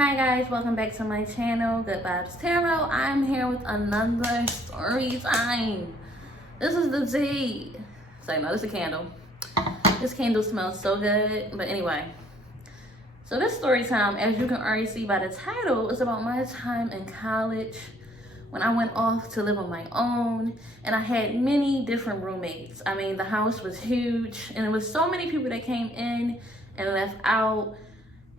Hi guys, welcome back to my channel, Good Vibes Tarot. I'm here with another story time. This is the tea. Sorry, no, this is a candle. This candle smells so good. But anyway, so this story time, as you can already see by the title, is about my time in college when I went off to live on my own and I had many different roommates. I mean, the house was huge and there was so many people that came in and left out.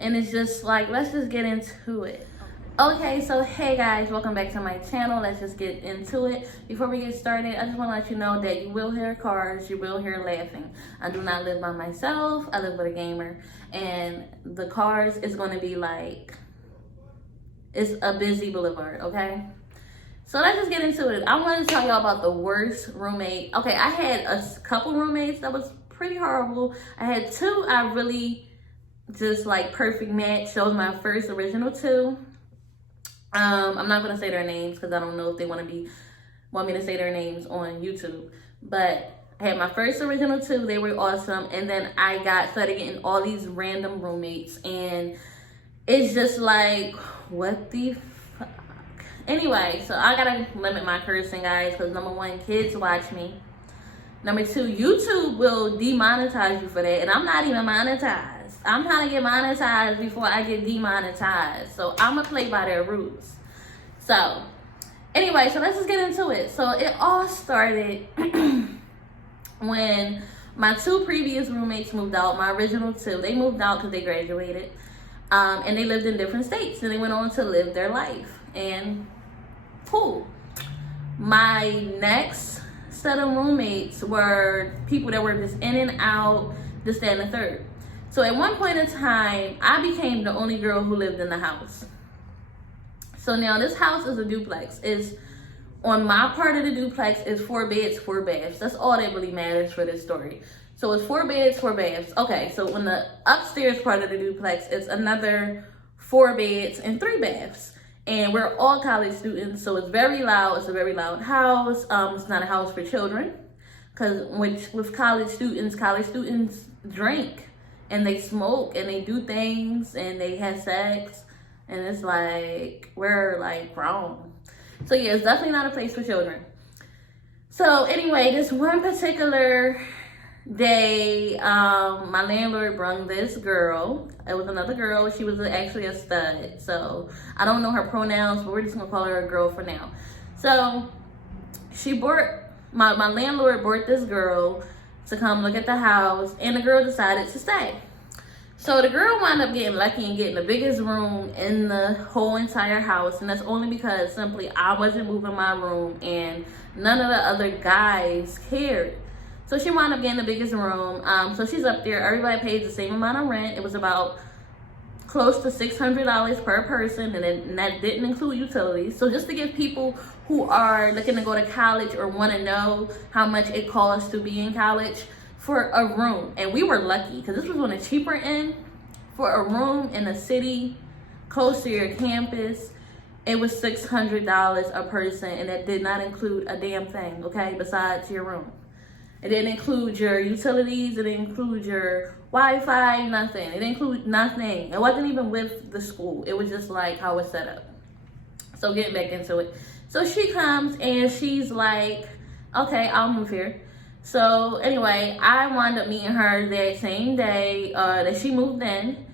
And it's just like, let's just get into it. Okay, so hey guys, welcome back to my channel. Let's just get into it. Before we get started, I just want to let you know that you will hear cars, you will hear laughing. I do not live by myself, I live with a gamer. And the cars is going to be like, it's a busy boulevard, okay? So let's just get into it. I want to tell y'all about the worst roommate. Okay, I had a couple roommates that was pretty horrible. I had two I really just like perfect match. Those my first original two. I'm not gonna say their names because I don't know if they want me to say their names on YouTube. But I had my first original two. They were awesome, and then I started getting all these random roommates, and it's just like, what the fuck? Anyway, so I gotta limit my cursing, guys, because number one, kids watch me. Number two, YouTube will demonetize you for that, and I'm not even monetized. I'm trying to get monetized before I get demonetized. So I'm going to play by their rules. So anyway, so let's just get into it. So it all started when my two previous roommates moved out. My original two, they moved out because they graduated. And they lived in different states. And they went on to live their life. And cool. My next set of roommates were people that were just in and out, this, that, and the third. So at one point in time, I became the only girl who lived in the house. So now this house is a duplex. It's on my part of the duplex is 4 beds, 4 baths. That's all that really matters for this story. So it's 4 beds, 4 baths. Okay, so when the upstairs part of the duplex is another 4 beds and 3 baths. And we're all college students, so it's very loud. It's a very loud house. It's not a house for children. Because with college students drink. And they smoke and they do things and they have sex. And it's like, we're like grown. So yeah, it's definitely not a place for children. So anyway, this one particular day, my landlord brought this girl. It was another girl. She was actually a stud. So I don't know her pronouns, but we're just gonna call her a girl for now. So she my landlord brought this girl to come look at the house, and the girl decided to stay. So the girl wound up getting lucky and getting the biggest room in the whole entire house, and that's only because simply I wasn't moving my room and none of the other guys cared. So she wound up getting the biggest room. So she's up there. Everybody pays the same amount of rent. It was about close to $600 per person, and that didn't include utilities. So just to give people who are looking to go to college or want to know how much it costs to be in college, for a room, and we were lucky because this was on the cheaper end, for a room in a city close to your campus, it was $600 a person, and that did not include a damn thing, okay, besides your room. It didn't include your utilities, it didn't include your Wi-Fi, nothing. It didn't include nothing. It wasn't even with the school. It was just like how it's set up. So getting back into it. So she comes and she's like, okay, I'll move here. So anyway, I wound up meeting her that same day that she moved in.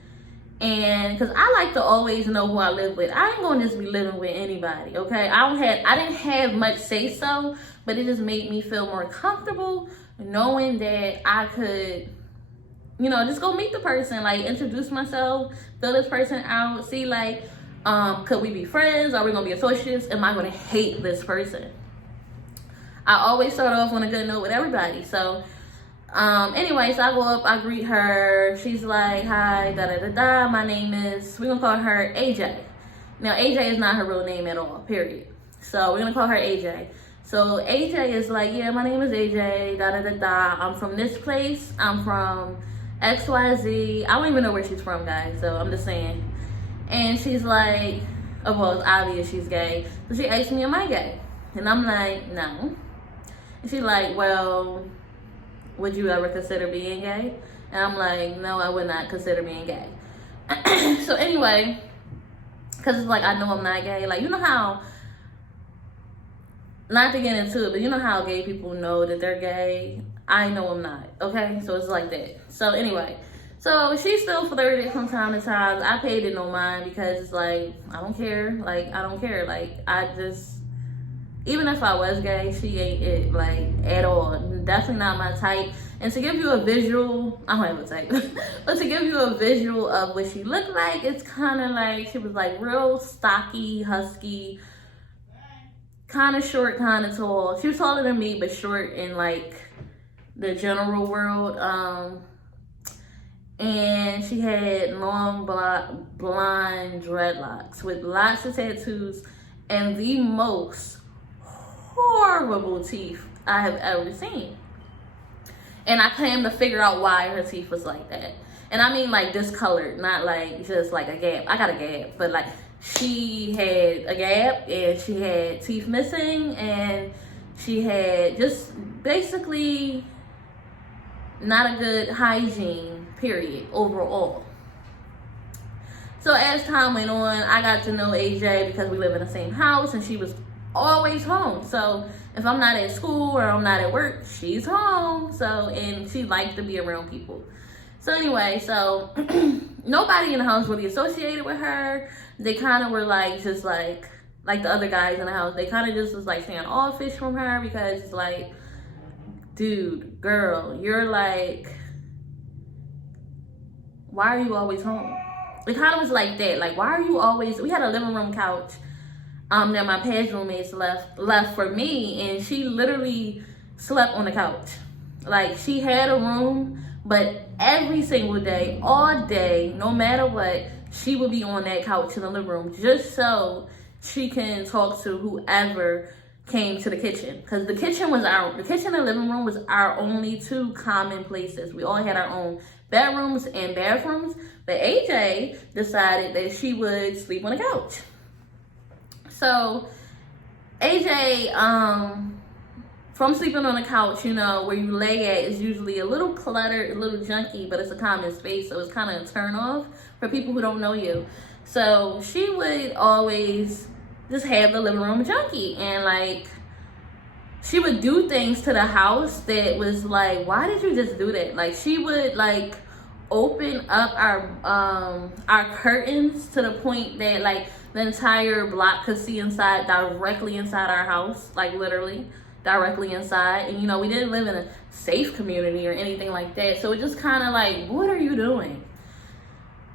And because I like to always know who I live with. I ain't gonna just be living with anybody, okay? I didn't have much say so, but it just made me feel more comfortable knowing that I could, just go meet the person, like introduce myself, fill this person out, see like, could we be friends? Are we gonna be associates? Am I gonna hate this person? I always start off on a good note with everybody. So anyway, so I go up, I greet her. She's like, hi, da-da-da-da. My name is, we're going to call her AJ. Now, AJ is not her real name at all, period. So we're going to call her AJ. So AJ is like, yeah, my name is AJ, da-da-da-da. I'm from this place. I'm from XYZ. I don't even know where she's from, guys. So I'm just saying. And she's like, oh, well, it's obvious she's gay. So she asked me, am I gay? And I'm like, no. And she's like, well, would you ever consider being gay? And I'm like, no, I would not consider being gay. So anyway, Because it's like, I know I'm not gay. Like, you know how, not to get into it, but you know how gay people know that they're gay? I know I'm not, okay? So it's like that. So anyway, so she still flirted from time to time. I paid it no mind because it's like, I don't care. Like, I don't care. Like, I just, even if I was gay, she ain't it, like, at all. Definitely not my type. And to give you a visual, I don't have a type, but to give you a visual of what she looked like, it's kind of like, she was like real stocky, husky, kind of short, kind of tall. She was taller than me, but short in like the general world. And she had long blonde dreadlocks with lots of tattoos and the most horrible teeth I have ever seen. And I came to figure out why her teeth was like that. And I mean like discolored, not like just like a gap. I got a gap, but like she had a gap and she had teeth missing and she had just basically not a good hygiene, period, overall. So as time went on, I got to know AJ because we live in the same house and she was always home. So if I'm not at school or I'm not at work, she's home. So, and she likes to be around people. So anyway, so nobody in the house really associated with her. They kind of were like, just like the other guys in the house, they kind of just was like staying all fish from her because it's like, dude, girl, you're like, why are you always home? It kind of was like that. Like, why are you always, we had a living room couch that my past roommates left for me, and she literally slept on the couch. Like, she had a room, but every single day, all day, no matter what, she would be on that couch in the living room just so she can talk to whoever came to the kitchen. Because the kitchen and living room was our only two common places. We all had our own bedrooms and bathrooms, but AJ decided that she would sleep on the couch. So AJ, from sleeping on the couch, you know, where you lay at is usually a little cluttered, a little junky, but it's a common space, so it's kind of a turn off for people who don't know you. So she would always just have the living room junky, and like, she would do things to the house that was like, why did you just do that? Like, she would like open up our curtains to the point that like the entire block could see directly inside our house, like literally directly inside. And you know, we didn't live in a safe community or anything like that, so it just kind of like, what are you doing?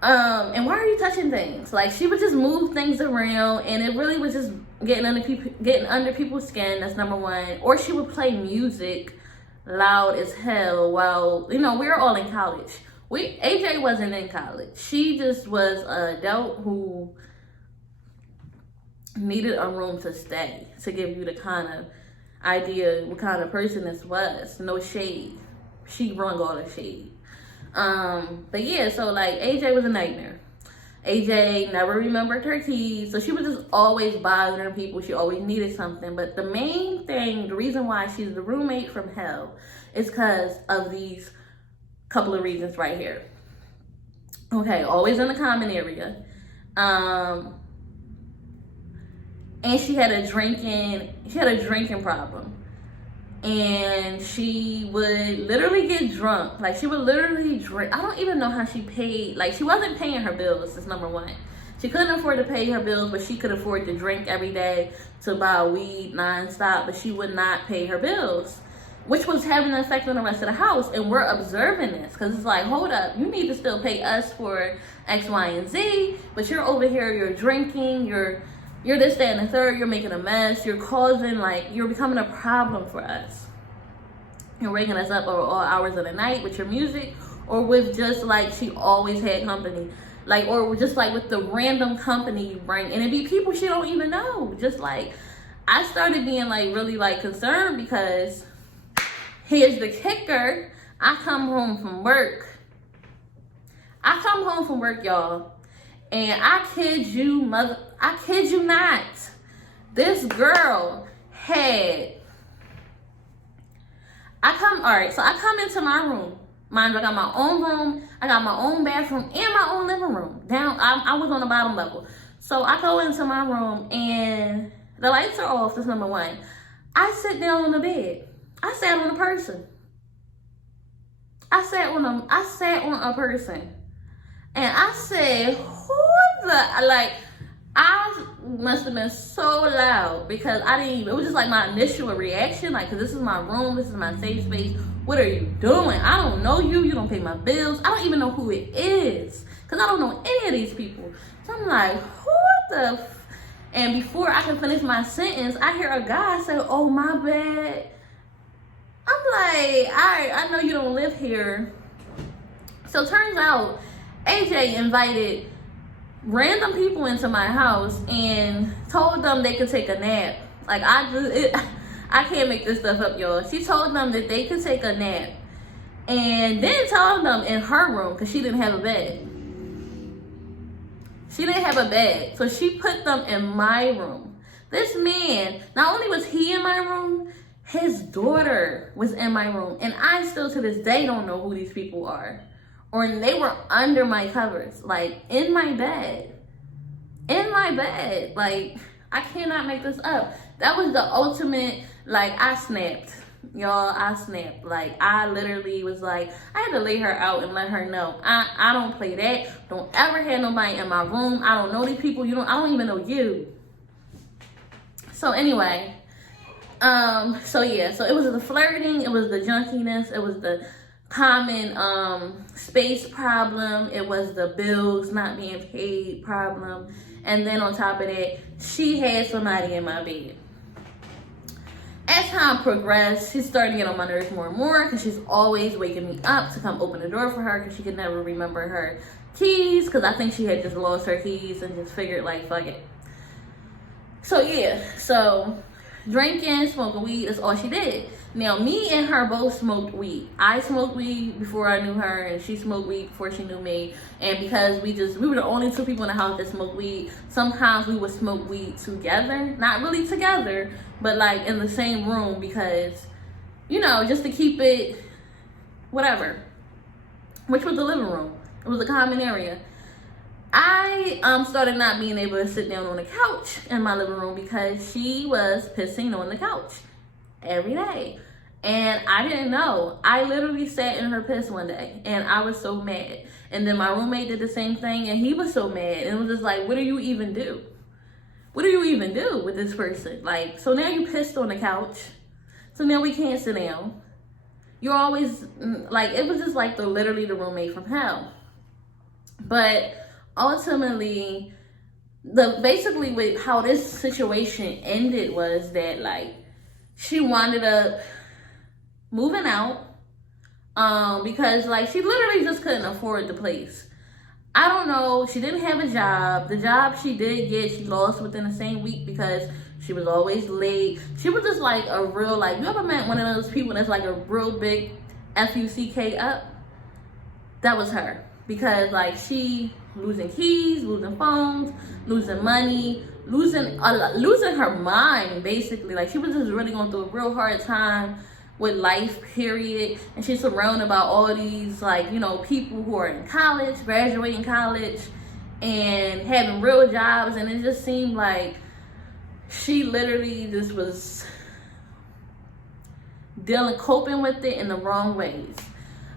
And why are you touching things? Like, she would just move things around, and it really was just getting under people's skin. That's number one. Or she would play music loud as hell while, you know, we were all in college. AJ wasn't in college. She just was an adult who needed a room to stay, to give you the kind of idea what kind of person this was. No shade. She brung all the shade. But yeah, so like, AJ was a nightmare. AJ never remembered her keys, so she was just always bothering people. She always needed something. But the main thing, the reason why she's the roommate from hell, is because of these couple of reasons right here. Okay, always in the common area. And she had a drinking problem. And she would literally get drunk. Like, she would literally drink. I don't even know how she paid. Like, she wasn't paying her bills, that's number one. She couldn't afford to pay her bills, but she could afford to drink every day, to buy weed nonstop, but she would not pay her bills, which was having an effect on the rest of the house. And we're observing this, because it's like, hold up, you need to still pay us for X, Y, and Z, but you're over here, you're drinking, you're this, that, and the third, you're making a mess, you're causing, like, you're becoming a problem for us. You're waking us up over all hours of the night with your music, or with just, like, she always had company. Like, or just, like, with the random company you bring, and it'd be people she don't even know. Just, like, I started being, like, really, like, concerned, because here's the kicker. I come home from work, y'all, and I kid you not, this girl had, I come into my room. Mind you, I got my own room, I got my own bathroom, and my own living room. I was on the bottom level. So I go into my room and the lights are off. That's number one. I sit down on the bed. I sat on a person. I sat on a person. And I said, who the, like, I must have been so loud because I didn't even, it was just like my initial reaction, like, cause this is my room, this is my safe space. What are you doing? I don't know you. You don't pay my bills. I don't even know who it is because I don't know any of these people. So I'm like, who the and before I can finish my sentence, I hear a guy say, oh, my bad. I'm like, all right, I know you don't live here. So turns out AJ invited random people into my house and told them they could take a nap. Like, I can't make this stuff up, y'all. She told them that they could take a nap and then told them in her room because she didn't have a bed. She didn't have a bed, so she put them in my room. This man, not only was he in my room, his daughter was in my room. And I still to this day don't know who these people are. Or they were under my covers, like in my bed. In my bed. Like, I cannot make this up. That was the ultimate, like, I snapped. Y'all, I snapped. Like, I literally was like, I had to lay her out and let her know. I don't play that. Don't ever have nobody in my room. I don't know these people. I don't even know you. So anyway, so yeah, so it was the flirting, it was the junkiness, it was the common space problem, it was the bills not being paid problem, and then on top of that, she had somebody in my bed. As time progressed, she's starting to get on my nerves more and more because she's always waking me up to come open the door for her because she could never remember her keys because I think she had just lost her keys and just figured, like, fuck it. So yeah, so drinking, smoking weed is all she did. Now, me and her both smoked weed. I smoked weed before I knew her, and she smoked weed before she knew me. And because we were the only two people in the house that smoked weed, sometimes we would smoke weed together. Not really together, but like in the same room because, you know, just to keep it whatever. Which was the living room. It was a common area. I started not being able to sit down on the couch in my living room because she was pissing on the couch every day. And I didn't know. I literally sat in her piss one day and I was so mad. And then my roommate did the same thing and he was so mad. And it was just like, what do you even do? What do you even do with this person? Like, so now you pissed on the couch. So now we can't sit down. You're always, like, it was just like literally the roommate from hell. But ultimately, basically with how this situation ended was that, like, she wound up moving out because, like, she literally just couldn't afford the place. I don't know. She didn't have a job. The job she did get, she lost within the same week because she was always late. She was just like a real, like, you ever met one of those people that's like a real big F-U-C-K up? That was her. Because, like, she losing keys, losing phones, losing money, losing her mind, basically. Like, she was just really going through a real hard time with life, period. And she's surrounded by all these, like, you know, people who are in college, graduating college, and having real jobs. And it just seemed like she literally just was coping with it in the wrong ways.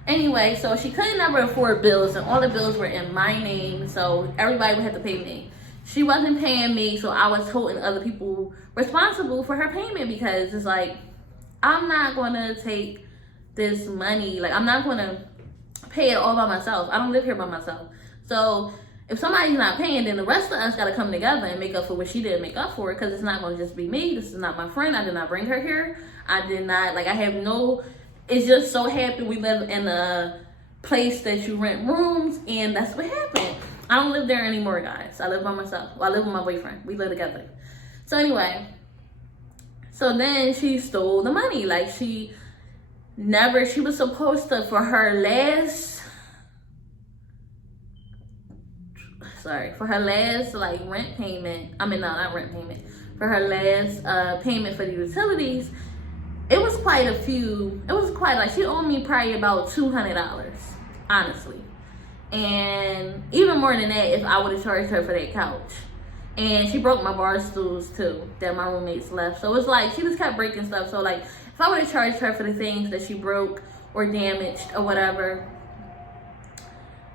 Anyway, so she couldn't ever afford bills, and all the bills were in my name, so everybody would have to pay me. She wasn't paying me, so I was holding other people responsible for her payment because it's like, I'm not going to take this money. Like, I'm not going to pay it all by myself. I don't live here by myself. So if somebody's not paying, then the rest of us got to come together and make up for what she didn't make up for, because it's not going to just be me. This is not my friend. I did not bring her here. I did not, like, I have no... It's just so happened we live in a place that you rent rooms, and that's what happened. I don't live there anymore, guys. I live by myself. Well, I live with my boyfriend. We live together. So anyway, so then she stole the money. Like, she was supposed to, for her last, like, rent payment. I mean, no, not rent payment. For her last payment for the utilities, it was quite a few. It was quite, like, she owed me probably about $200, honestly. And even more than that if I would have charged her for that couch. And she broke my bar stools too that my roommates left. So it's like she just kept breaking stuff. So like if I would have charged her for the things that she broke or damaged or whatever,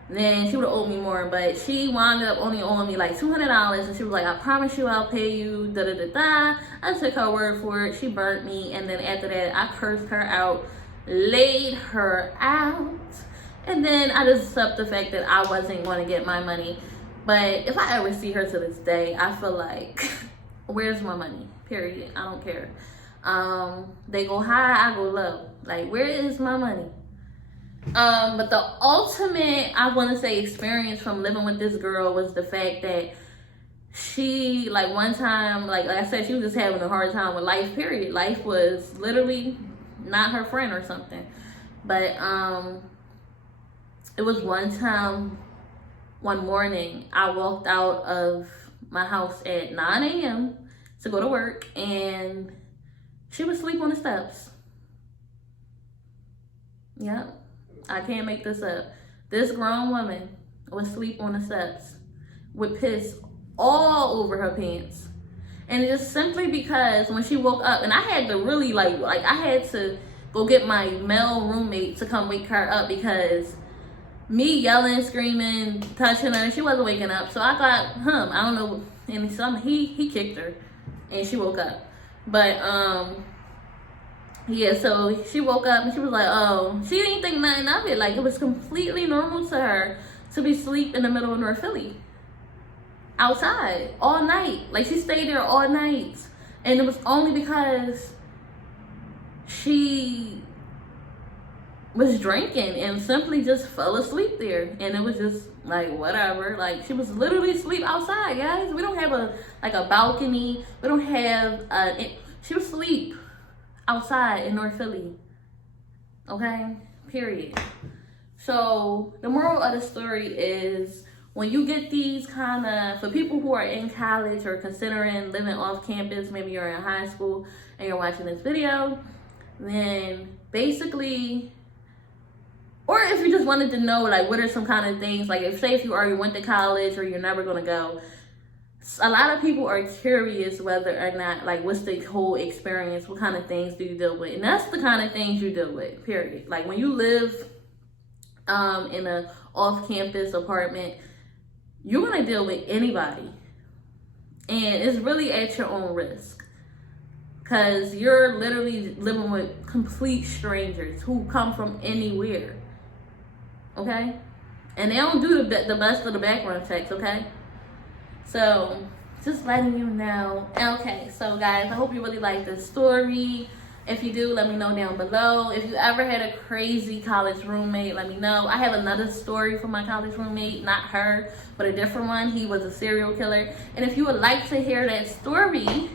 then she would have owed me more. But she wound up only owing me like $200, and she was like, I promise you I'll pay you, da da da da. I took her word for it. She burnt me, and then after that I cursed her out, laid her out, and then I just accept the fact that I wasn't going to get my money. But if I ever see her to this day, I feel like, where's my money? Period. I don't care. They go high, I go low. Like, where is my money? But the ultimate, I want to say, experience from living with this girl was the fact that she, like, one time, like I said, she was just having a hard time with life, period. Life was literally not her friend or something. But it was one time, one morning, I walked out of my house at 9 a.m. to go to work, and she was asleep on the steps. Yep, I can't make this up. This grown woman was asleep on the steps with piss all over her pants. And just simply because when she woke up, and I had to really like I had to go get my male roommate to come wake her up, because me yelling, screaming, touching her, she wasn't waking up. So I thought, I don't know, and he kicked her and she woke up. But yeah, so she woke up and she was like, oh, she didn't think nothing of it. Like, it was completely normal to her to be asleep in the middle of North Philly, outside all night. Like, she stayed there all night, and it was only because she was drinking and simply just fell asleep there. And it was just like, whatever. Like, she was literally asleep outside, guys. We don't have a balcony. We don't have she was asleep outside in North Philly. Okay, period. So the moral of the story is, when you get these kind of, for people who are in college or considering living off campus, maybe you're in high school and you're watching this video, then basically, or if you just wanted to know, like, what are some kind of things, like, if you already went to college or you're never going to go, a lot of people are curious whether or not, like, what's the whole experience, what kind of things do you deal with, and that's the kind of things you deal with, period. Like, when you live in a off-campus apartment, you're going to deal with anybody, and it's really at your own risk, because you're literally living with complete strangers who come from anywhere. Okay, and they don't do the best of the background checks. Okay, so just letting you know. Okay, so guys, I hope you really like this story. If you do, let me know down below. If you ever had a crazy college roommate, let me know. I have another story from my college roommate, not her, but a different one. He was a serial killer. And if you would like to hear that story,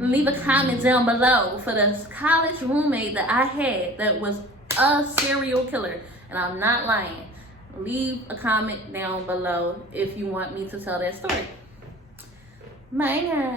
leave a comment down below for the college roommate that I had that was a serial killer. And I'm not lying. Leave a comment down below if you want me to tell that story. Bye, guys.